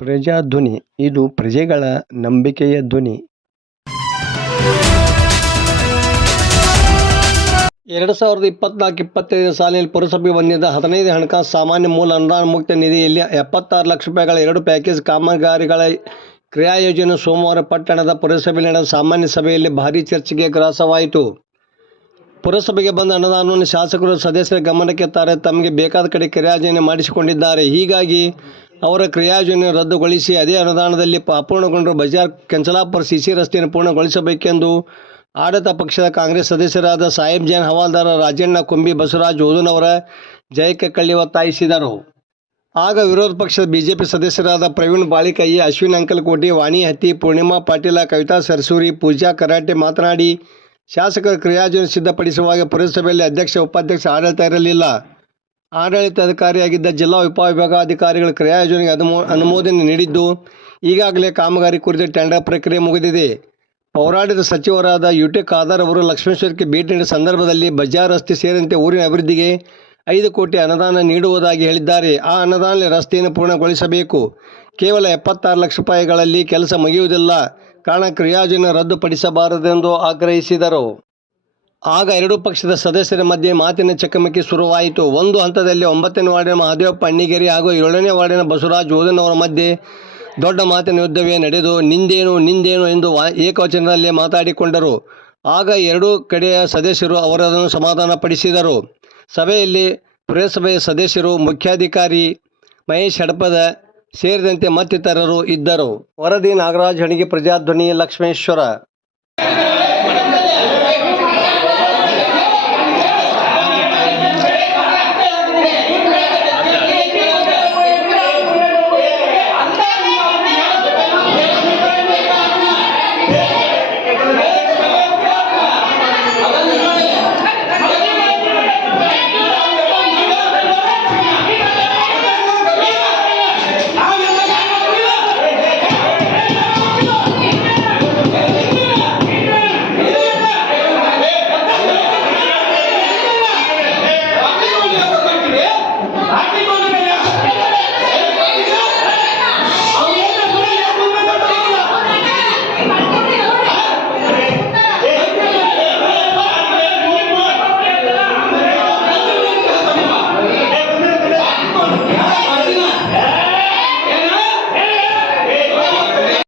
ಪ್ರಜಾಧ್ವನಿ ಇದು ಪ್ರಜೆಗಳ ನಂಬಿಕೆಯ ಧ್ವನಿ. 2024-25 ಸಾಲಿನಲ್ಲಿ ಪುರಸಭೆ ಹೊಂದಿದ್ದ 15 ಹಣಕಾಸು ಸಾಮಾನ್ಯ ಮೂಲ ಅನುದಾನ ಮುಕ್ತ ನಿಧಿಯಲ್ಲಿ 76 ಲಕ್ಷ ರೂಪಾಯಿಗಳ 2 ಪ್ಯಾಕೇಜ್ ಕಾಮಗಾರಿಗಳ ಕ್ರಿಯಾಯೋಜನೆ ಸೋಮವಾರ ಪಟ್ಟಣದ ಪುರಸಭೆಯಲ್ಲಿ ನಡೆದ ಸಾಮಾನ್ಯ ಸಭೆಯಲ್ಲಿ ಭಾರೀ ಚರ್ಚೆಗೆ ಗ್ರಾಸವಾಯಿತು. ಪುರಸಭೆಗೆ ಬಂದ ಅನುದಾನವನ್ನು ಶಾಸಕರು ಸದಸ್ಯರ ಗಮನಕ್ಕೆ ತಾರೆ ತಮಗೆ ಬೇಕಾದ ಕಡೆ ಕ್ರಿಯಾಯೋಜನೆ ಮಾಡಿಸಿಕೊಂಡಿದ್ದಾರೆ. ಹೀಗಾಗಿ ಅವರ ಕ್ರಿಯಾಯೋಜನೆ ರದ್ದುಗೊಳಿಸಿ ಅದೇ ಅನುದಾನದಲ್ಲಿ ಅಪೂರ್ಣಗೊಂಡ ಬಜಾರ್ ಕೆಂಚಲಾಪುರ ಸಿಸಿ ರಸ್ತೆಯನ್ನು ಪೂರ್ಣಗೊಳಿಸಬೇಕೆಂದು ಆಡಳಿತ ಪಕ್ಷದ ಕಾಂಗ್ರೆಸ್ ಸದಸ್ಯರಾದ ಸಾಹೇಬ್ ಜಾನ್ ಹವಾಲ್ದಾರ, ರಾಜಣ್ಣ ಕೊಂಬಿ, ಬಸವರಾಜ್ ಓದನವರ, ಜಯಕಳ್ಳಿ ಒತ್ತಾಯಿಸಿದರು. ಆಗ ವಿರೋಧ ಪಕ್ಷದ ಬಿಜೆಪಿ ಸದಸ್ಯರಾದ ಪ್ರವೀಣ್ ಬಾಳಿಕಯ್ಯ, ಅಶ್ವಿನ್ ಅಂಕಲಕೋಟಿ, ವಾಣಿ ಹತ್ತಿ, ಪೂರ್ಣಿಮಾ ಪಾಟೀಲ, ಕವಿತಾ ಸರಸೂರಿ, ಪೂಜಾ ಕರಾಟೆ ಮಾತನಾಡಿ, ಶಾಸಕರ ಕ್ರಿಯಾಯೋಜನೆ ಸಿದ್ಧಪಡಿಸುವಾಗ ಪುರಸಭೆಯಲ್ಲಿ ಅಧ್ಯಕ್ಷ, ಉಪಾಧ್ಯಕ್ಷ ಆಡಳಿತ ಇರಲಿಲ್ಲ. ಆಡಳಿತಾಧಿಕಾರಿಯಾಗಿದ್ದ ಜಿಲ್ಲಾ ಉಪವಿಭಾಗಾಧಿಕಾರಿಗಳ ಕ್ರಿಯಾಯೋಜನೆಗೆ ಅನುಮೋದನೆ ನೀಡಿದ್ದು, ಈಗಾಗಲೇ ಕಾಮಗಾರಿ ಕುರಿತು ಟೆಂಡರ್ ಪ್ರಕ್ರಿಯೆ ಮುಗಿದಿದೆ. ಪೌರಾಡಳಿತ ಸಚಿವರಾದ ಯು.ಟಿ. ಖಾದರ್ ಅವರು ಲಕ್ಷ್ಮೇಶ್ವರಕ್ಕೆ ಭೇಟಿ ನೀಡಿದ ಸಂದರ್ಭದಲ್ಲಿ ಬಜಾರ್ ರಸ್ತೆ ಸೇರಿದಂತೆ ಊರಿನ ಅಭಿವೃದ್ಧಿಗೆ 5 ಕೋಟಿ ಅನುದಾನ ನೀಡುವುದಾಗಿ ಹೇಳಿದ್ದಾರೆ. ಆ ಅನುದಾನದಲ್ಲಿ ರಸ್ತೆಯನ್ನು ಪೂರ್ಣಗೊಳಿಸಬೇಕು. ಕೇವಲ 76 ಲಕ್ಷ ರೂಪಾಯಿಗಳಲ್ಲಿ ಕೆಲಸ ಮುಗಿಯುವುದಿಲ್ಲ. ಕಾರಣ ಕ್ರಿಯಾಯೋಜನೆ ರದ್ದುಪಡಿಸಬಾರದೆಂದು ಆಗ್ರಹಿಸಿದರು. ಆಗ ಎರಡೂ ಪಕ್ಷದ ಸದಸ್ಯರ ಮಧ್ಯೆ ಮಾತಿನ ಚಕಮಕಿ ಶುರುವಾಯಿತು. ಒಂದು ಹಂತದಲ್ಲಿ 9ನೇ ವಾರ್ಡಿನ ಮಹದೇವಪ್ಪ ಅಣ್ಣಿಗೇರಿ ಹಾಗೂ 7ನೇ ವಾರ್ಡಿನ ಬಸವರಾಜ್ ಓದನವರ ಮಧ್ಯೆ ದೊಡ್ಡ ಮಾತಿನ ಯುದ್ಧವೇ ನಡೆದು ನಿಂದೇನು ಎಂದು ಏಕವಚನದಲ್ಲೇ ಮಾತಾಡಿಕೊಂಡರು. ಆಗ ಎರಡೂ ಕಡೆಯ ಸದಸ್ಯರು ಅವರನ್ನು ಸಮಾಧಾನಪಡಿಸಿದರು. ಸಭೆಯಲ್ಲಿ ಪುರಸಭೆಯ ಸದಸ್ಯರು, ಮುಖ್ಯಾಧಿಕಾರಿ ಮಹೇಶ್ ಹಡಪದ ಸೇರಿದಂತೆ ಮತ್ತಿತರರು ಇದ್ದರು. ವರದಿ ನಾಗರಾಜ್ ಹಣಗಿ, ಪ್ರಜಾಧ್ವನಿ, ಲಕ್ಷ್ಮೇಶ್ವರ.